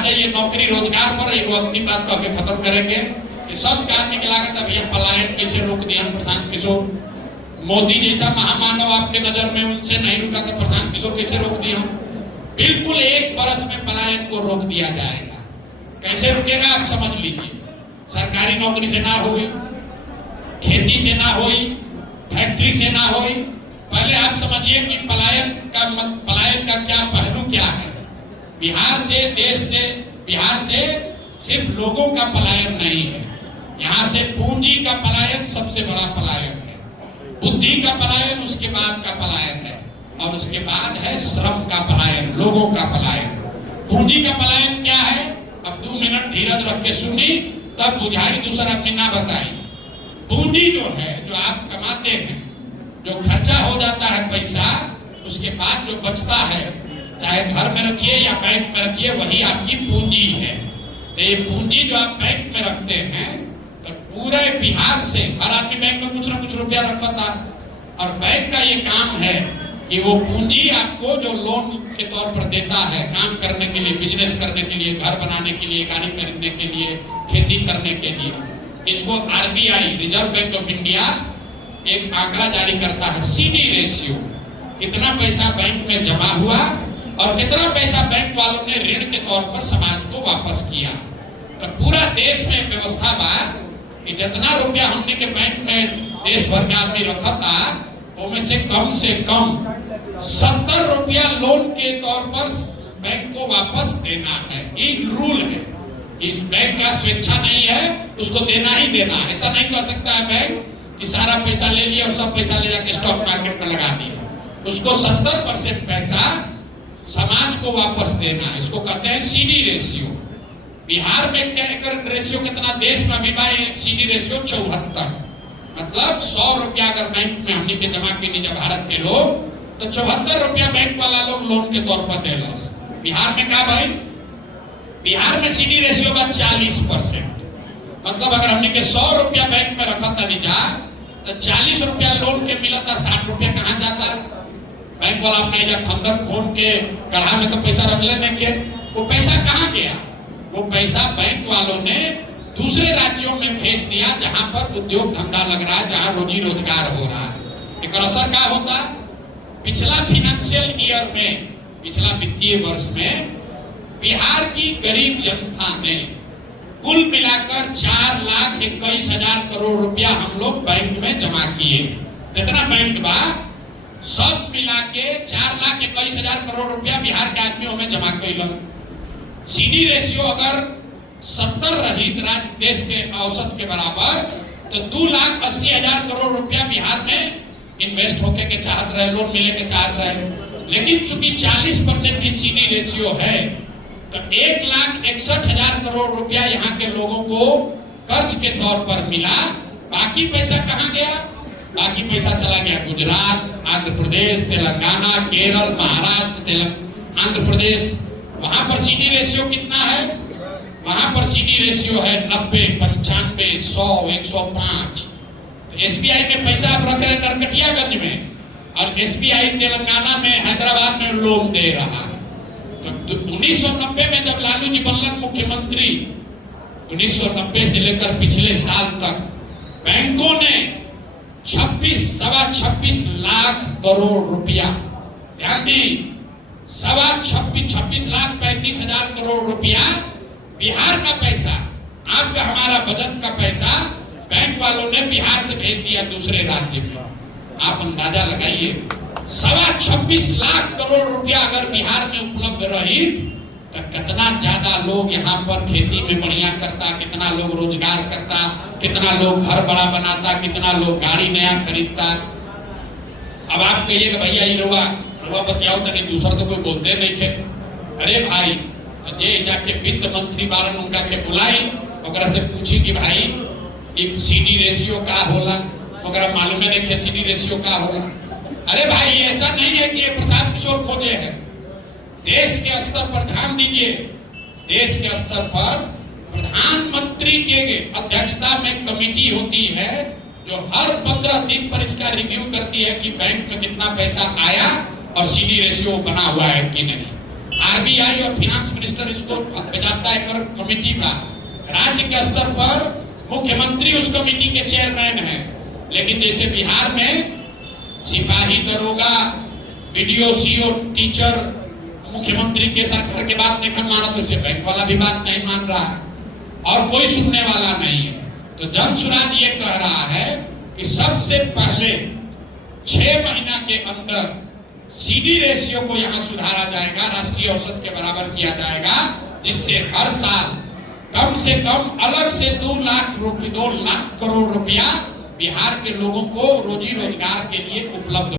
जाइए नौकरी रोजगार पर। एक अपनी बात को आगे खत्म करेंगे कि सब काम की लागत अब ये पलायन कैसे रोक दिया प्रशांत किशोर। मोदी जैसा महामानव आपके नजर में उनसे नहीं रुका तो प्रशांत किशोर कैसे रोक दिया? बिल्कुल 1 बरस में पलायन को रोक दिया जाएगा। कैसे रुकेगा आप समझ लीजिए। सरकारी नौकरी से ना हुई, खेती से ना हुई, फैक्ट्री से ना हुई। पहले आप समझिए कि पलायन का क्या पहलू क्या है। बिहार से, देश से, बिहार से सिर्फ लोगों का पलायन नहीं है, यहाँ से पूंजी का पलायन सबसे बड़ा पलायन है, बुद्धि का पलायन उसके बाद का पलायन है, और उसके बाद है श्रम का पलायन, लोगों का पलायन। पूंजी का पलायन क्या है? अब 2 मिनट धीरज रख के सुनी तब बुझाई, दूसरा बिना बताई। पूंजी जो है, जो आप कमाते हैं, जो खर्चा हो जाता है पैसा, उसके बाद जो बचता है, चाहे घर में रखिए या बैंक में रखिए, वही आपकी पूंजी है। ये पूंजी जो आप बैंक में रखते हैं, तो पूरे बिहार से हर आदमी बैंक में कुछ ना कुछ रुपया रखा था, और बैंक का ये काम है कि वो पूंजी आपको जो लोन के तौर पर देता है काम करने के लिए, बिजनेस करने के लिए, घर बनाने के लिए, गाड़ी खरीदने के लिए, खेती करने के लिए, इसको RBI, reserve bank of India, एक आंकड़ा जारी करता है, सीडी रेशियो, कितना पैसा बैंक में जमा हुआ और कितना पैसा बैंक वालों ने ऋण के तौर पर समाज को वापस किया। तो पूरा देश में व्यवस्था बा कि जितना रुपया हमने के बैंक में देश भर में आदमी रखा था, उनमें से कम 70 रुपया लोन के तौर पर बैंक को वापस देना है। एक रूल है, इस बैंक का स्वेच्छा नहीं है, उसको देना ही देना है। ऐसा नहीं कर सकता है बैंक कि सारा पैसा ले लिया और सब पैसा ले जाके स्टॉक मार्केट में लगा दिया। उसको 70% पैसा समाज को वापस देना है। इसको कहते हैं सीडी रेशियो। बिहार में रेशियो कितना? देश में अभी सीडी रेशियो 74। मतलब 100 रुपया अगर बैंक में हमने के जमा के लिए भारत के लोग, तो 74 रुपया बैंक वाला लोग लोन के तौर पर देला। बिहार में क्या भाई? बिहार में सीडी रेशियो का 40%। मतलब अगर हमने के 100 रुपया बैंक में रखा था निजा, तो 40 रुपया लोन के मिला था, 60 रुपया कहाँ जाता? बैंक वाला अपने खंदक खोन के गढ़ा में तो पैसा रख लेने के, वो पैसा कहाँ गया? वो पैसा बैंक वालों ने दूसरे राज्यों में भेज दिया, जहां पर उद्योग धंधा लग रहा है, जहां रोजी रोजगार हो रहा है। एक असर क्या होता? पिछला फाइनेंशियल ईयर में, पिछला वित्तीय वर्ष में बिहार की गरीब जनता ने कुल मिलाकर 4,21,000 करोड़ रुपया हम लोग बैंक में जमा किए। कितना बैंक बा? सब मिला के 4,21,000 करोड़ रुपया बिहार के आदमियों में जमा कैलन। सीडी रेशियो अगर 70 रही राज्य देश के औसत के बराबर, तो 2,80,000 करोड़ रुपया बिहार में इन्वेस्ट होके के चाहत रहे, लोन मिले के चाहत रहे। लेकिन चूंकि 40% की सीडी रेशियो है, तो 1,61,000 करोड़ रुपया यहाँ के लोगों को कर्ज के तौर पर मिला। बाकी पैसा कहाँ गया? बाकी पैसा चला गया गुजरात, आंध्र प्रदेश, तेलंगाना, केरल, महाराष्ट्र, आंध्र प्रदेश। वहां पर सीडी रेशियो कितना है? वहां पर सीडी रेशियो है 90, 95, 100, 105। तो एसबीआई में पैसा आप रख रहे नरकटियागंज में, और एसबीआई तेलंगाना में, हैदराबाद में लोन दे रहा है। तो 1990 में जब लालू जी बनलन मुख्यमंत्री, 1990 से लेकर पिछले साल तक बैंकों ने 26 लाख करोड़ रुपया, ध्यान दी, 26,35,000 करोड़ रुपया बिहार का पैसा, आपका हमारा बचत का पैसा बैंक वालों ने बिहार से भेज दिया दूसरे राज्य में। आप अंदाजा लगाइए, 26 लाख करोड़ रुपया अगर बिहार में उपलब्ध रही, तो कितना ज्यादा लोग यहाँ पर खेती में बढ़िया करता, कितना लोग रोजगार करता, कितना लोग घर बड़ा बनाता, कितना लोग गाड़ी नया खरीदता। अब आप कहिएगा भैया ये रुआ बतियाओ तो नहीं, दूसरा तो कोई बोलते नहीं थे। अरे भाई, जे जाके वित्त मंत्री बारन उनका के बुलाई, ओकरा से पूछी कि भाई एक सीडी रेशियो का होला, ओकरा मालूम नहीं कि सीडी रेशियो का होला। अरे भाई, ऐसा नहीं है कि प्रशांत किशोर खोजे है। देश के स्तर पर ध्यान दीजिए, देश के स्तर पर प्रधानमंत्री के अध्यक्षता में कमेटी होती है जो हर 15 दिन पर इसका रिव्यू करती है कि बैंक में कितना पैसा आया और सीडी रेशियो बना हुआ है कि नहीं। आरबीआई और फाइनेंस मिनिस्टर इसको तय कर कमेटी बा, राज्य के स्तर पर मुख्यमंत्री उस कमेटी के चेयरमैन है। लेकिन जैसे बिहार में सिपाही, दरोगा, बीडीओ, सीओ, टीचर मुख्यमंत्री के सरकार के बात नहीं माना, तो उसे बैंक वाला भी बात नहीं मान रहा है और कोई सुनने वाला नहीं है। तो जन सुराज ये कह रहा है कि सबसे पहले 6 महीना के अंदर सीडी रेशियो को यहां सुधारा जाएगा, राष्ट्रीय औसत के बराबर किया जाएगा, जिससे हर साल कम से कम अलग से 2 लाख करोड़ रुपया बिहार के लोगों को रोजी रोजगार के लिए उपलब्ध